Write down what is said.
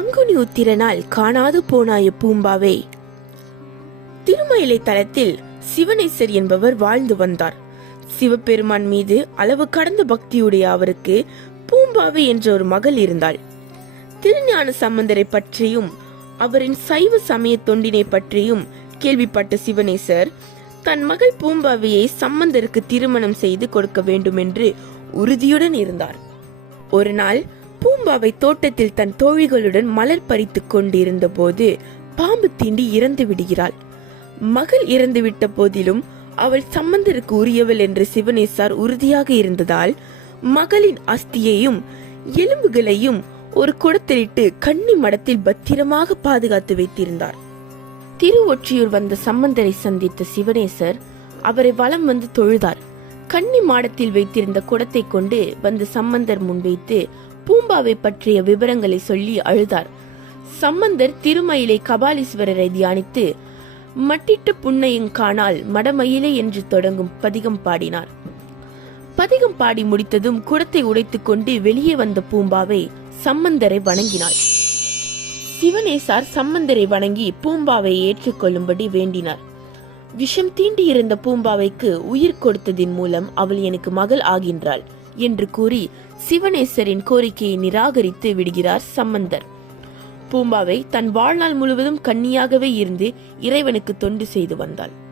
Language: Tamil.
பங்குனி உத்திரனால் காணாது போனாய பூம்பாவே. திருமயிலை தலத்தில் சிவனேசர் என்பவர் வாழ்ந்து வந்தார். சிவபெருமான் மீது அளவு கடந்த பக்தியுடைய அவருக்கு பூம்பாவை என்ற ஒரு மகள் இருந்தாள். திருஞான சம்பந்தரை பற்றியும் அவரின் சைவ சமய தொண்டினை பற்றியும் கேள்விப்பட்ட சிவனேசர் தன் மகள் பூம்பாவையை சம்பந்தருக்கு திருமணம் செய்து கொடுக்க வேண்டும் என்று உறுதியுடன் இருந்தார். ஒரு நாள் பூம்பாவை தோட்டத்தில் தன் தோழிகளுடன் மலர் பறித்துக் கொண்டிருந்த போது பாம்பு தீண்டி இறந்து விடுகிறாள். மகள் இறந்துவிட்ட போதிலும் அவள் சம்பந்தருக்கு உரியவள் என்று சிவனேசார் உறுதியாக இருந்ததால் மகளின் அஸ்தியையும் எலும்புகளையும் ஒரு குடத்திலிட்டு கன்னி மடத்தில் பத்திரமாக பாதுகாத்து வைத்திருந்தார். திருவொற்றியூர் வந்த சம்பந்தரை சந்தித்த சிவனேசர் அவரை வலம் வந்து தொழுதார். கன்னி மாடத்தில் வைத்திருந்த குடத்தை கொண்டு வந்து சம்பந்தர் முன் வைத்து பூம்பாவை பற்றிய விவரங்களை சொல்லி அழுதார். சம்பந்தர் திருமயிலை கபாலீஸ்வரரை தியானித்து மட்டிட்டு புன்னையும் காணால் மடமயிலை என்று தொடங்கும் பதிகம் பாடினார். பதிகம் பாடி முடித்ததும் குடத்தை உடைத்துக் கொண்டு வெளியே வந்த பூம்பாவை சம்பந்தரை வணங்கினாள். சிவனேசார் சம்பந்தரை வணங்கி பூம்பாவை ஏற்றுக்கொள்ளும்படி வேண்டினார். விஷம் தீண்டி இருந்த பூம்பாவைக்கு உயிர் கொடுத்ததின் மூலம் அவள் எனக்கு மகள் ஆகின்றாள். என்று கூறி சிவனேசரின் கோரிக்கையை நிராகரித்து விடுகிறார் சம்பந்தர். பூம்பாவை தன் வாழ்நாள் முழுவதும் கன்னியாகவே இருந்து இறைவனுக்கு தொண்டு செய்து வந்தாள்.